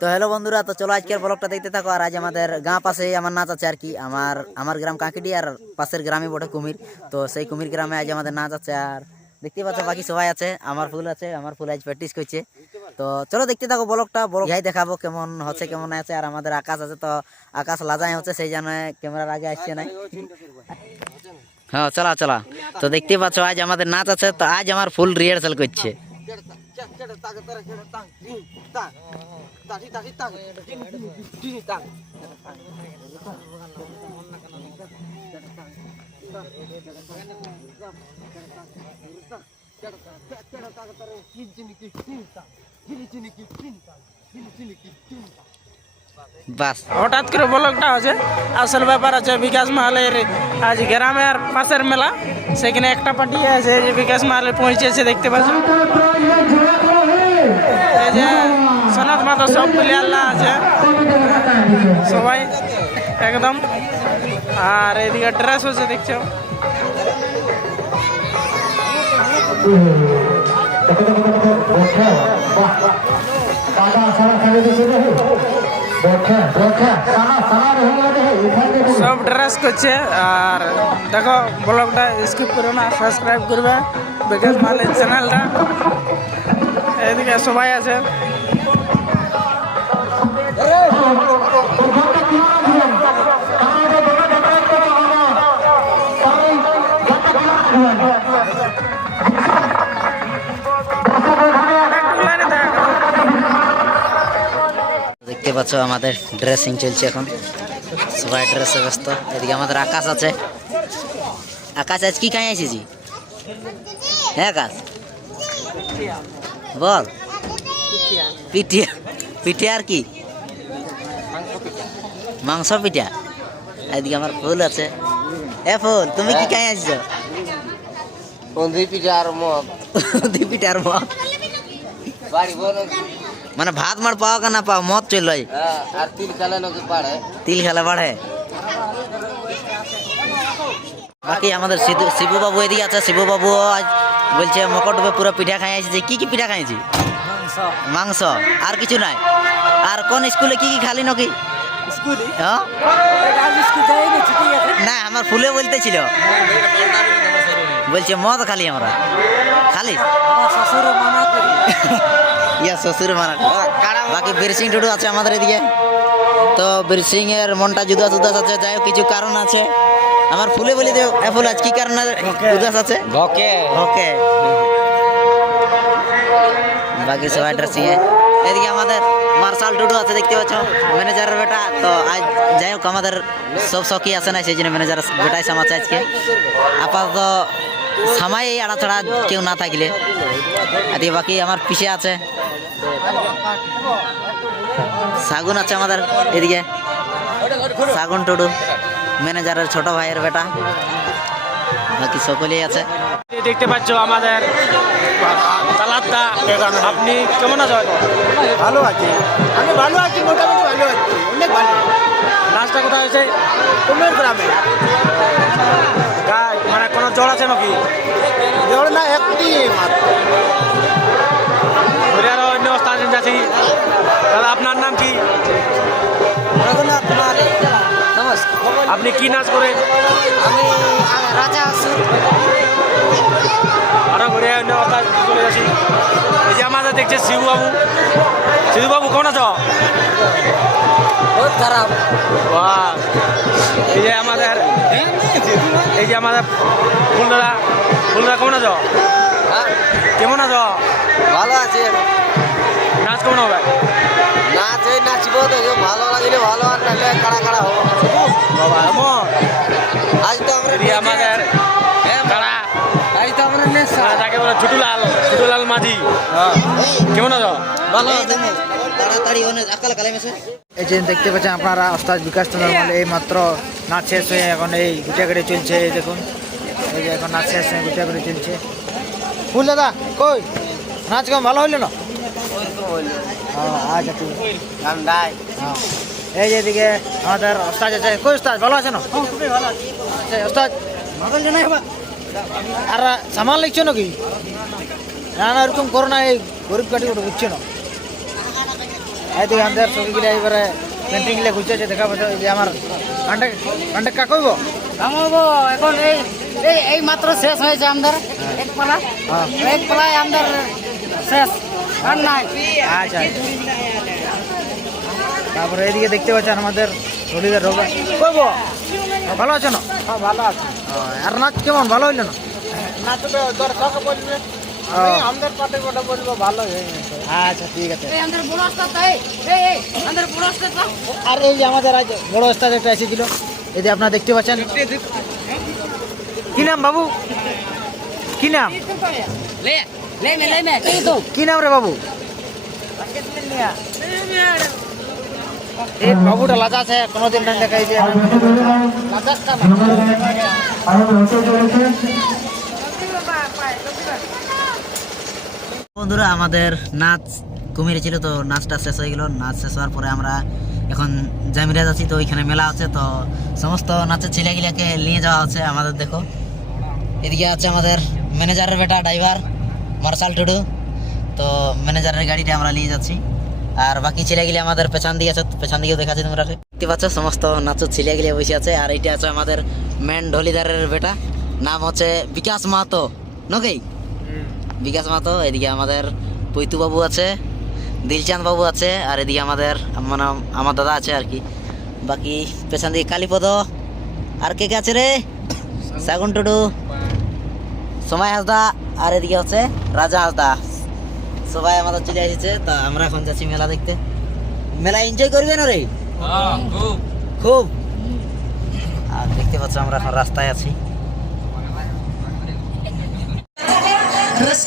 তো হ্যালো বন্ধুরা, তো চলো আজকের ব্লগটা দেখতে থাকো। আর আজ আমাদের গাঁ পাশে আমার নাচ আছে আর কি। আমার গ্রাম কাঁকিডি আর পাশের গ্রামে বটে কুমির। তো সেই কুমির গ্রামে আজ আমাদের নাচ আছে। আর দেখতে পাচ্ছ বাকি সবাই আছে, আমার ফুল আছে, আমার ফুল আজ প্র্যাকটিস করছে। তো চলো দেখতে থাকো ব্লগটা, ইহাই দেখাবো কেমন হচ্ছে কেমন আছে। আর আমাদের আকাশ আছে, তো আকাশ লাজাই হচ্ছে, সেই জন্য ক্যামেরার আগে আসছে নাই। হ্যাঁ চলা চলা। তো দেখতে পাচ্ছ আজ আমাদের নাচ আছে, তো আজ আমার ফুল রিহার্সাল করছে। বাস হঠাৎ করে ব্লগটা আছে। আসল ব্যাপার আছে বিকাশ মাহালের আজ গ্রামের পাশের মেলা, সেখানে একটা পার্টি আছে যে বিকাশ মাহালে পৌঁছেছে, দেখতে পাচ্ছ। এই যে সনাত মাতা সব প্লেয়াররা আছে সবাই একদম। আর এদিকে ড্রেস হচ্ছে দেখছো। সব ড্রেস করছে। আর দেখো ব্লগটা স্কিপ করো না, সাবস্ক্রাইব করবে বিকাশ মাহালের চ্যানেলটা। এদিকে সবাই আছে। দেখতে পাচ্ছ আমাদের ড্রেসিং চলছে এখন, সবাই ড্রেসে ব্যস্ত। এদিকে আমাদের আকাশ আছে। আকাশ আজ কি খাই আসিছি? হ্যাঁ আকাশ বল। পিঠিয়া পিঠে আর কি? মাংস পিঠা। এদিকে আমার ফুল আছে। এ ফুল, তুমি কি খাই আসিছ? পিঠা আর মগ। পিঠা আর মদ, মানে ভাত মার পাও কা না পাও, মদ চল। আর তিল খেলে নাকি পাড়ে, তিল খেলা বাড়ে। বাকি আমাদের শিবু বাবু এদিকে আছে। শিবু বাবু আজ বলছে মকর ডুবে পুরো পিঠা খাই আসছে। কি কি পিঠা খাইছি? মাংস, আর কিছু নাই। আর কোন স্কুলে কি কি খালি নাকি? হ্যাঁ না, আমার ফুলে বলতেছিল, বলছে মদ খালি আমরা খালি। ইয়া শ্বশুর মানা। বাকি বীরসিং টুডু আছে আমাদের এদিকে। তো বীরসিং এর মনটা জুদাস উদাস আছে, যাই হোক কিছু কারণ আছে। আমার ফুলে বলি দেও, এ ফুল আজ কি কারণে উদাস আছে? ভকে ওকে। বাকি সবাই ড্রেসিং এ। এদিকে আমাদের মার্শাল টুডু আছে, দেখতে পাচ্ছ, ম্যানেজারের বেটা। তো আজ যাই হোক আমাদের সব শখই আসে না, সেই জন্য ম্যানেজার বেটাই সামাচ্ছে আজকে। আপাতত সামাই এই আড়া ছাড়া কেউ না থাকলে। এদিকে বাকি আমার পিছিয়ে আছে শাগুন আছে আমাদের এদিকে। শাগুন টুডু ম্যানেজারের ছোট ভাইয়ের বেটা। বাকি সকলেই আছে। দেখতে পাচ্ছ আমাদের তালাতদা। আপনি কেমন আছেন? ভালো আছি, আমি ভালো আছি, মোটামুটি ভালো আছি, অনেক ভালো। নাচটা কোথায় হয়েছে? কুমির গ্রামে। মানে কোনো জল আছে নাকি? জোর না, একটি মাত্র। আরো অন্য স্থান যাচ্ছি। দাদা আপনার নাম কি? রঘুনাথ কুমার। নমস্কার। আপনি কি নাচ করেন? আমি রাজা আসুর। আরো ঘুরে অন্য স্থান চলে যাচ্ছি। এই যে আমাদের দেখছে শিবুবাবু। শিবুবাবু কেমন আছো? বহুত খারাপ। বাহ। এই যে আমাদের ফুলদাদা। ফুলদাদা কেমন আছো? কেমন আছো? ভালো আছে। নাচ কেমন হবে? নাচ এই নাচবো, দেখো ভালো লাগলে ভালো, আর নাচে কাড়া কাড়া হবো। বাবা এমন। আজ তো আমরা এই আমাদের কারা, আজ তো আমরা নেশা। তাকে বলে ছুটুলাল মাঝি। কেমন আছো? ভালো আছে। তাড়াতাড়ি অনেক আকাল কালে মেশে। এই যে দেখতে পাচ্ছেন আপনারা ওস্তাদ বিকাশ চন্দ্র মাল এই মাত্র নাচ শেষ হয়ে এখন এই গুটিয়াগুড়ি চলছে। এই দেখুন, এই যে এখন নাচ শেষ হয়ে গুটিয়াগুড়ি চলছে। ফুল দাদা কই নাচ কেমন ভালো হইলো না? হ্যাঁ আচ্ছা ঠিক আছে। হ্যাঁ এই যে এদিকে আমাদের ওস্তাদ আছে। কই ওস্তাদ ভালো আছে না? আচ্ছা ওস্তাদ ভালো জানাই হবা। আর সামান লিখছো নাকি? না না এরকম করো না, এই গরিব কাটি বুঝছো না। এইদিকে আমাদের সবগুলা এবারে পেন্টিং গুলা ঘুরছে দেখা পাচ্ছ এই যে আমার কন্টাক্ট কন্টাক্ট কা কইব আমাবো এখন এই মাত্র শেষ হয়েছে আমাদের এক পালা এক পালায় আমাদের শেষ আর নাই। আচ্ছা তারপরে এদিকে দেখতে পাচ্ছেন আমাদের হলিদার রোবা কইব ভালো আছো না? হ্যাঁ ভালো আছে আর নাচ কেমন ভালো হইল না? নাচ তো দর্শক বলবে আমাদের পার্টি কথা বলবো ভালো হয়ে গেছে। আচ্ছা ঠিক আছে। এই আমাদের বড় ওস্তাদ আমাদের বড় ওস্তাদ আর এই যে আমাদের আজ বড় ওস্তাদ একটা এসেছিল এই যে আপনারা দেখতে পাচ্ছেন কি নাম বাবু কি নাম লে মে কি তো কি নাম রে বাবু? এই বাবুটা লাজা আছে কোনোদিন না দেখাই যে লাজাসটা না। বন্ধুরা আমাদের নাচ কুমিরে ছিল তো নাচটা শেষ হয়ে গেল। নাচ শেষ হওয়ার পরে আমরা এখন জামিরা যাচ্ছি তো ওইখানে মেলা আছে তো সমস্ত নাচের ছেলেগুলাকে নিয়ে যাওয়া হচ্ছে আমাদের। দেখো এদিকে আছে আমাদের ম্যানেজারের বেটা ড্রাইভার মার্শাল টুডু, তো ম্যানেজারের গাড়িটা আমরা নিয়ে যাচ্ছি। আর বাকি ছেলেগুলি আমাদের পেছন দিকে আছে, পেছন দিকেও দেখাচ্ছি তোমরা দেখতে পাচ্ছ সমস্ত নাচের ছেলেগুলি বসে আছে। আর এইটা আছে আমাদের মেন ঢলিদারের বেটা, নাম হচ্ছে বিকাশ মাহাতো নকেই বিকাশ মাহাতো। এদিকে আমাদের পৈতু বাবু আছে, দিলচাঁদ বাবু আছে, আর এদিকে আমাদের মানে আমার দাদা আছে আর কি। বাকি পেছন দিকে কালীপদ, আর কে কে আছে রে, সাগুন টুডু, সময় হাসদা, আর এদিকে হচ্ছে রাজা হাসদা। সবাই আমাদের চলে এসেছে। তা আমরা এখন যাচ্ছি মেলা দেখতে। মেলা এনজয় করবে না রে? খুব। আর দেখতে পাচ্ছ আমরা এখন রাস্তায় আছি। Terus